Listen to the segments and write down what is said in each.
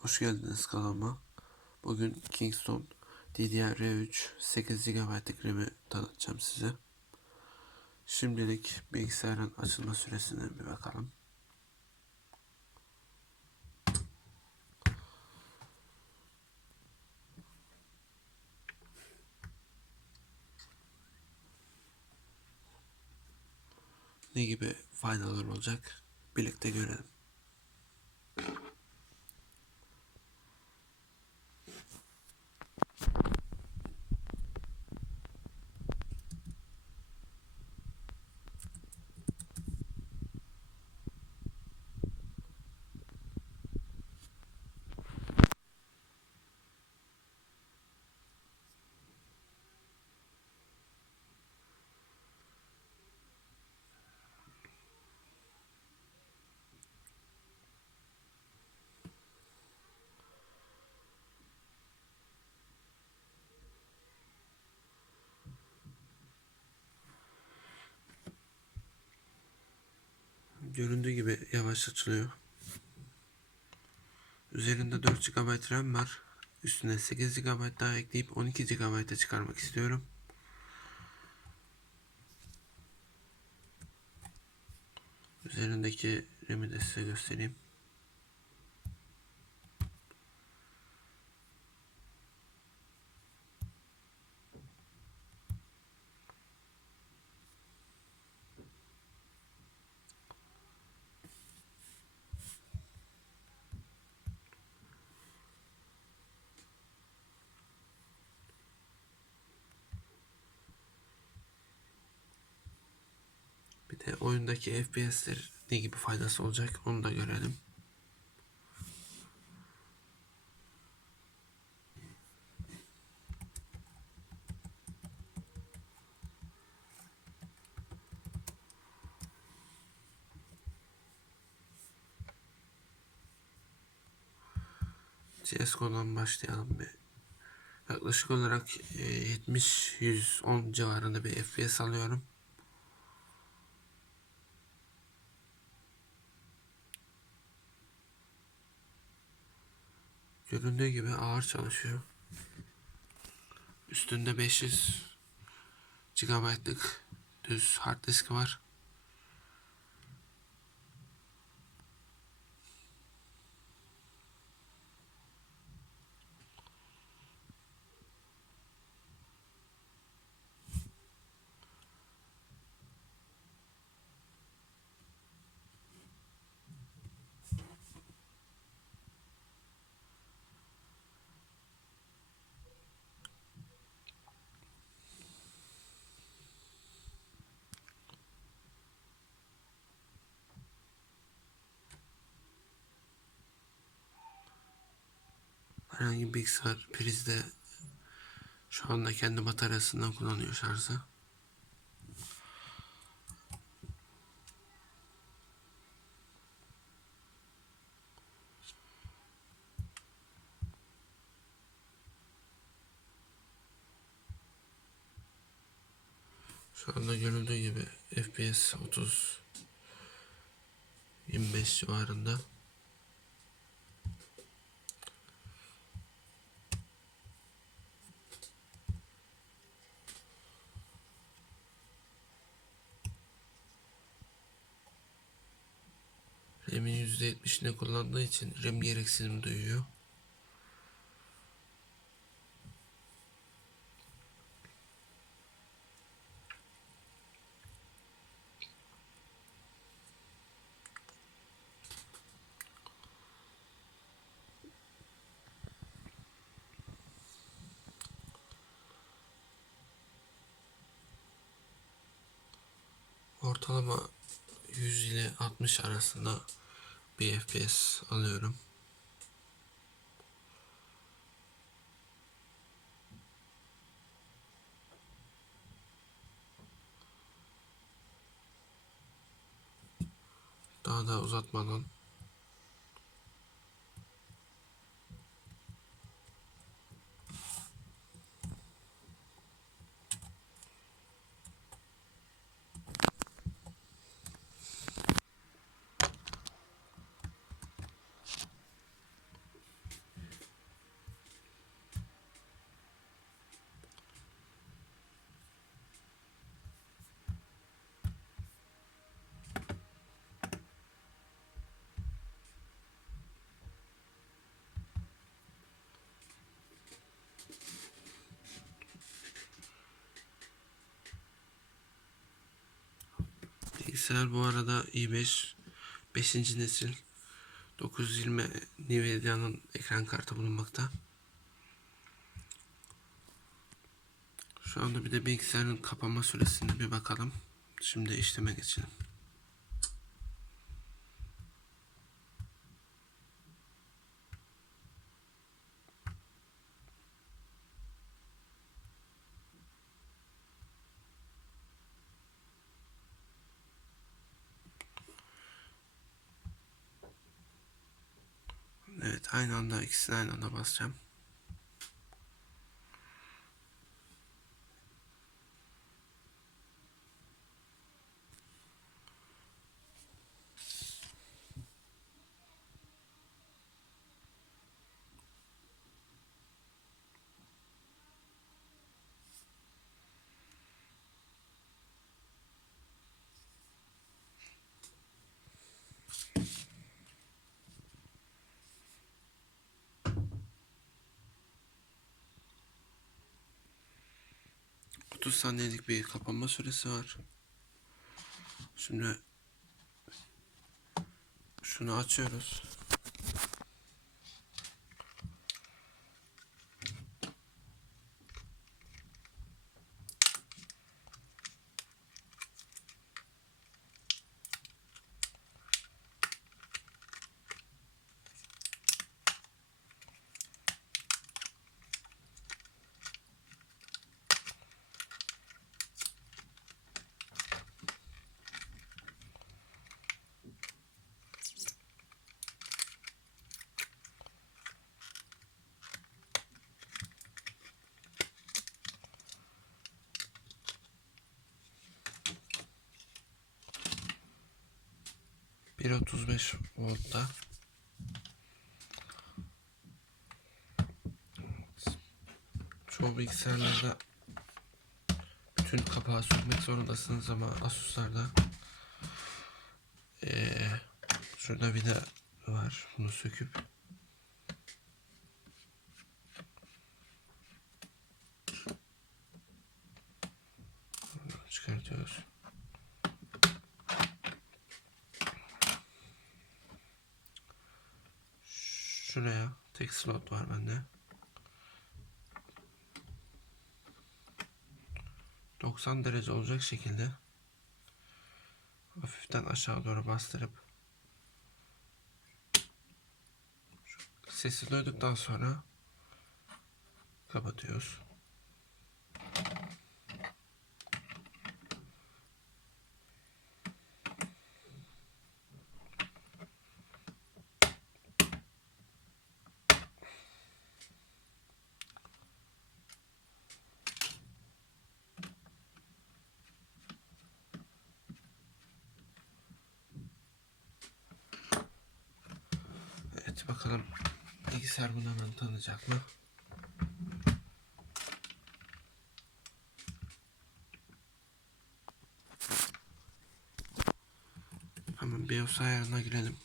Hoş geldiniz kanalıma. Bugün Kingston DDR3 8 GB'lık RAM'i tanıtacağım size. Şimdilik bilgisayarın açılma süresine bir bakalım. Ne gibi faydalar olacak birlikte görelim. Göründüğü gibi yavaş açılıyor. Üzerinde 4 GB RAM var. Üstüne 8 GB daha ekleyip 12 GB'a çıkarmak istiyorum. Üzerindeki RAM'i de size göstereyim. Bir de oyundaki FPS'ler ne gibi faydası olacak onu da görelim. CSGO'dan başlayalım bir. Yaklaşık olarak 70-110 civarında bir FPS alıyorum. Göründüğü gibi ağır çalışıyor. Üstünde 500 GB'lık düz hard disk var. Herhangi bir bilgisayar prizde şu anda kendi bataryasından kullanıyor şarjı. Şu anda görüldüğü gibi FPS 30 25 civarında. RAM'in %70'ini kullandığı için RAM gereksinim duyuyor. Ortalama 100 ile 60 arasında bir FPS alıyorum. Daha da uzatmadan bilgisayar bu arada i5 5. nesil 920 Nvidia'nın ekran kartı bulunmakta. Şu anda bir de bilgisayarın kapanma süresine bir bakalım. Şimdi işleme geçelim. Evet aynı anda ikisini aynı anda basacağım. Otuz saniyelik bir kapanma süresi var. Şimdi şunu açıyoruz. Bir otuz beş voltta. Çoğu bilgisayarlarda bütün kapağı sökmek zorundasınız ama Asus'larda eee şurada vida var. Bunu söküp çıkartıyoruz. Şuraya tek slot var bende. 90 derece olacak şekilde hafiften aşağı doğru bastırıp sesi duyduktan sonra kapatıyoruz. Evet bakalım bilgisayar bunu hemen tanıyacak mı? Hemen BIOS ayarına girelim.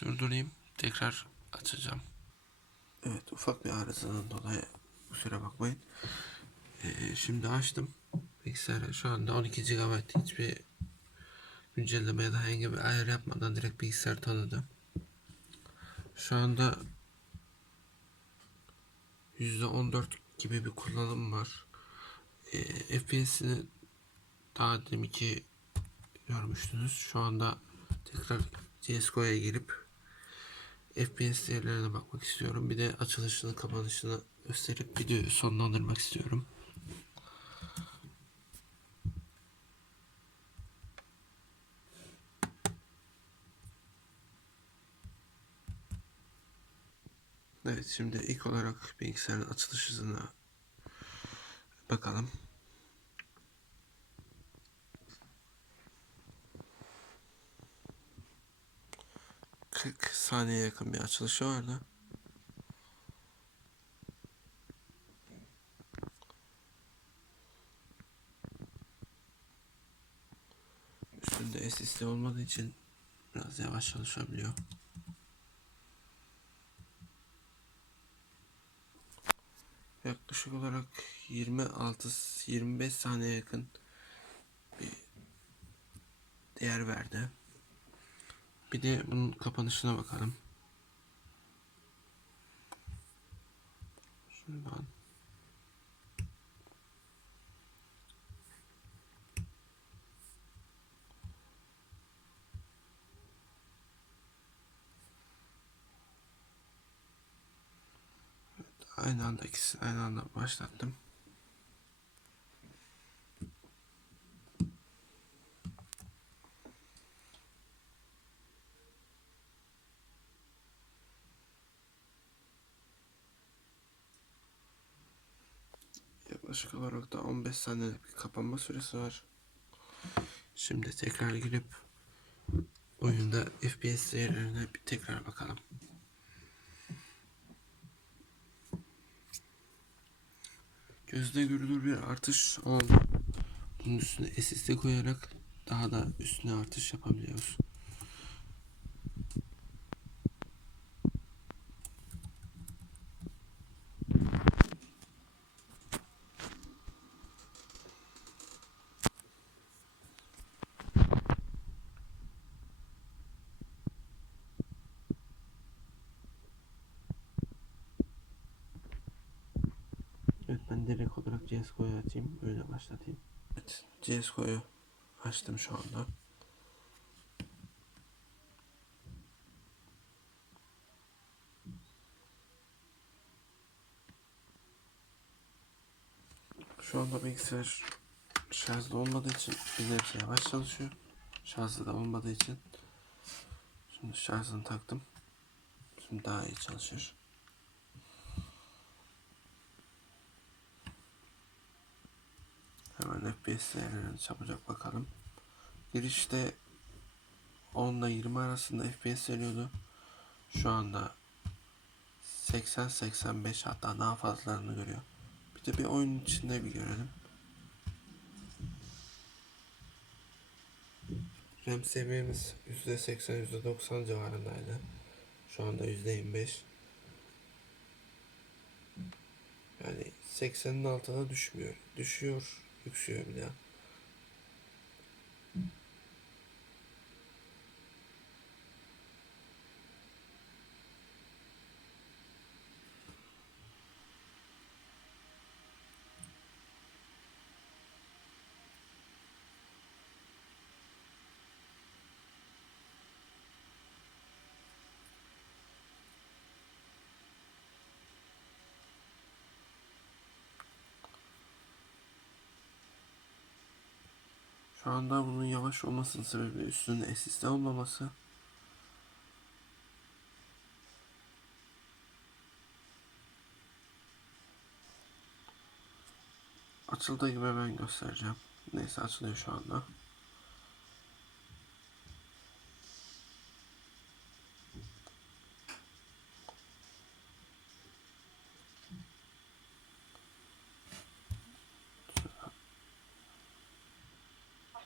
Durdurayım. Tekrar açacağım. Evet ufak bir arızadan dolayı kusura bakmayın. Ee, şimdi açtım. Bilgisayarı şu anda 12 GB hiçbir güncelleme ya da herhangi bir ayar yapmadan direkt bilgisayar tanıdı. Şu anda %14 gibi bir kullanım var. Ee, FPS'ini daha deminki görmüştünüz. Şu anda tekrar CSGO'ya girip FPS değerlerine bakmak istiyorum. Bir de açılışını kapanışını gösterip videoyu sonlandırmak istiyorum. Evet şimdi ilk olarak bilgisayarın açılış hızına bakalım. Kırk saniye yakın bir açılışı vardı. Üstünde SSD olmadığı için biraz yavaş çalışabiliyor. Yaklaşık olarak 26-25 saniye yakın bir değer verdi. Bir de bunun kapanışına bakalım. Şuradan. Aynı anda ikisini aynı anda başlattım. Yaklaşık olarak da 15 saniyelik bir kapanma süresi var. Şimdi tekrar girip oyunda FPS değerlerine bir tekrar bakalım. Gözde görülür bir artış oldu. Bunun üstüne SSD koyarak daha da üstüne artış yapabiliyoruz. Evet ben direkt olarak CSGO'yu açayım. Öyle başlatayım. Evet CSGO'yu açtım şu anda. Şu anda bilgisayar şarjda olmadığı için bir nebze yavaş çalışıyor. Şarjda da olmadığı için. Şimdi şarjını taktım. Şimdi daha iyi çalışır. Hemen FPS değerlerine çabucak bakalım. Girişte 10 ile 20 arasında FPS veriyordu. Şu anda 80-85 hatta daha fazlalarını görüyor. Bir de bir oyun içinde bir görelim. RAM seviyemiz %80 %90 civarındaydı. Şu anda %25. Yani 80'in altına düşmüyor. Düşüyor, yükseliyor bir daha. Şu anda bunun yavaş olmasının sebebi üstünde SSD olmaması. Açıldığı gibi ben göstereceğim. Neyse açılıyor şu anda.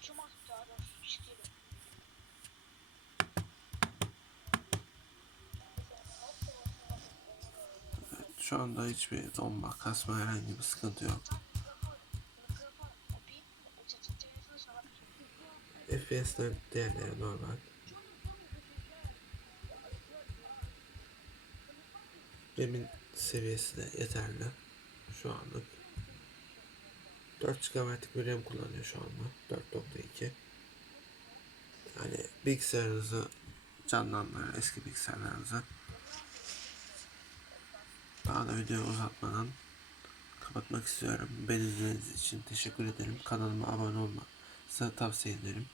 Çıkıyor. Şu anda hiçbir donma, kasma herhangi bir sıkıntı yok. FPS'ler değerleri normal. RAM'in seviyesi de yeterli. Şu anlık. 4 GB'lık bir RAM kullanıyor şu anda. 4.2. Yani bilgisayarınızı canlandırır eski bilgisayarlarınızı. Daha da videoyu uzatmadan kapatmak istiyorum. Beni izlediğiniz için teşekkür ederim. Kanalıma abone olmanızı tavsiye ederim.